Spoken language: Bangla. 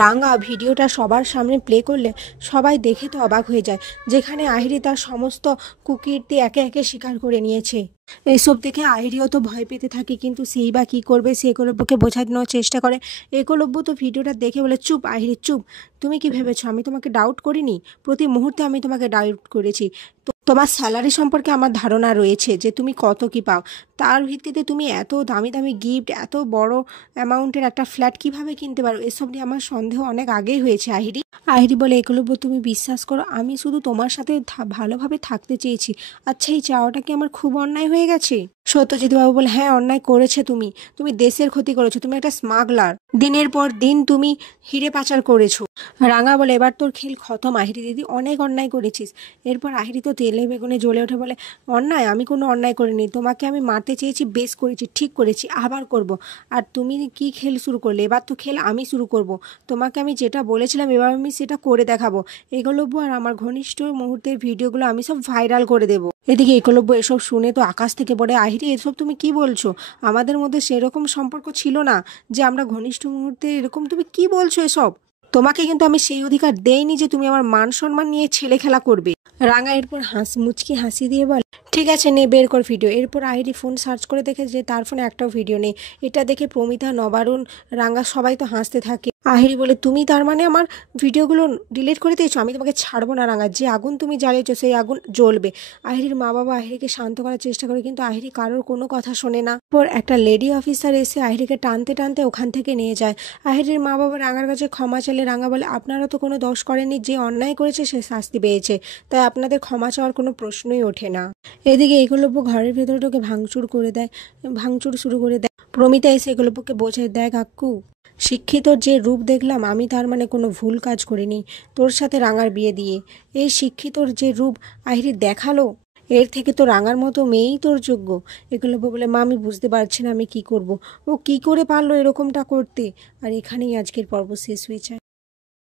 রাঙা ভিডিওটা সবার সামনে প্লে করলে সবাই দেখে তো অবাক হয়ে যায়, যেখানে আহিরি তার সমস্ত কুকীর্তি একে একে স্বীকার করে নিয়েছে। এইসব দেখে আহিরিও তো ভয় পেতে থাকে, কিন্তু সেই বা কী করবে, সে একলব্যকে বোঝানোর চেষ্টা করে। একলব্য তো ভিডিওটা দেখে বলে, চুপ আহিরি চুপ, তুমি কি ভেবেছো আমি তোমাকে ডাউট করিনি? প্রতি মুহূর্তে আমি তোমাকে ডাউট করেছি। তোমার স্যালারি সম্পর্কে আমার ধারণা রয়েছে যে তুমি কত কি পাও, তার ভিত্তিতে তুমি এত দামি দামি গিফট, এত বড় অ্যামাউন্টের একটা ফ্ল্যাট কিভাবে কিনতে পারো? এসব নিয়ে আমার সন্দেহ অনেক আগেই হয়েছে আহিরি। আহিরি বলে, একলব্য তুমি বিশ্বাস করো, আমি শুধু তোমার সাথে ভালোভাবে থাকতে চেয়েছি। আচ্ছা, এই চাওয়াটা কি আমার খুব অন্যায় হয়ে গেছে? সত্যজিৎ বাবু বলে, হ্যাঁ অন্যায় করেছে তুমি, তুমি দেশের ক্ষতি করেছো, তুমি একটা স্মাগলার, দিনের পর দিন তুমি হিরে পাচার করেছো। রাঙা বলে, এবার তোর খেল খতম আহিরি দিদি, অনেক অন্যায় করেছিস। এরপর আহিরি তো তেলে বেগুনে জ্বলে ওঠে, বলে, অন্যায়? আমি কোনো অন্যায় করিনি, তোমাকে আমি মারতে চেয়েছি, বেশ করেছি, ঠিক করেছি, আবার করব। আর তুমি কি খেল শুরু করলে? এবার তো খেল আমি শুরু করব। তোমাকে আমি যেটা বলেছিলাম এবার আমি সেটা করে দেখাবো। একলব্য আর আমার ঘনিষ্ঠ মুহূর্তের ভিডিওগুলো আমি সব ভাইরাল করে দেবো। এদিকে একলব্য এসব শুনে তো আকাশ থেকে পড়ে, আহিরি এসব তুমি কি বলছো? আমাদের মধ্যে সেরকম সম্পর্ক ছিল না যে আমরা ঘনিষ্ঠ মুহূর্তে এরকম, তুমি কি বলছো এসব? তোমাকে কিন্তু আমি সেই অধিকার দেইনি যে তুমি আমার মান সম্মান নিয়ে ছেলে খেলা করবে। রাঙা এরপর মুচকি হাসি দিয়ে বলে, ঠিক আছে নে বের কর ভিডিও। এরপর আহিরি ফোন সার্চ করে দেখে যে তার ফোনে একটাও ভিডিও নেই। এটা দেখে প্রমিতা, নবারুণ, রাঙা সবাই তো হাসতে থাকে। আহিরি বলে, তুমি তার মানে আমার ভিডিওগুলো ডিলিট করে দিয়েছো? আমি তোমাকে ছাড়বো না রাঙা, যে আগুন তুমি জ্বালিয়েছো সেই আগুন জ্বলবে। আহিরির মা বাবা আহিরিকে শান্ত করার চেষ্টা করে, কিন্তু আহিরি কারোর কোনো কথা শোনে না। পর একটা লেডি অফিসার এসে আহিরিকে টানতে টানতে ওখান থেকে নিয়ে যায়। আহিরির মা বাবা রাঙার কাছে ক্ষমা চাইলে রাঙা বলে, আপনারা তো কোনো দোষ করেননি, যে অন্যায় করেছে সে শাস্তি পেয়েছে, তাই আপনাদের ক্ষমা চাওয়ার কোনো প্রশ্নই ওঠে না। এদিকে একলব্য ঘরের ভেতরে ঢুকে ভাঙচুর শুরু করে দেয়। প্রমিতা এসে একলব্যকে বোঝায়, দেখ আক্কু, শিক্ষিতর যে রূপ দেখলাম আমি তার মানে কোনো ভুল কাজ করিনি তোর সাথে রাঙার বিয়ে দিয়ে। এই শিক্ষিতর যে রূপ আহিরি দেখালো, এর থেকে তো রাঙার মতো মেয়েই তোর যোগ্য। একলব্য বলে, মা আমি বুঝতে পারছি না আমি কি করব। ও কি করে পারলো এরকমটা করতে? আর এখানেই আজকের পর্ব শেষ হয়ে যায়।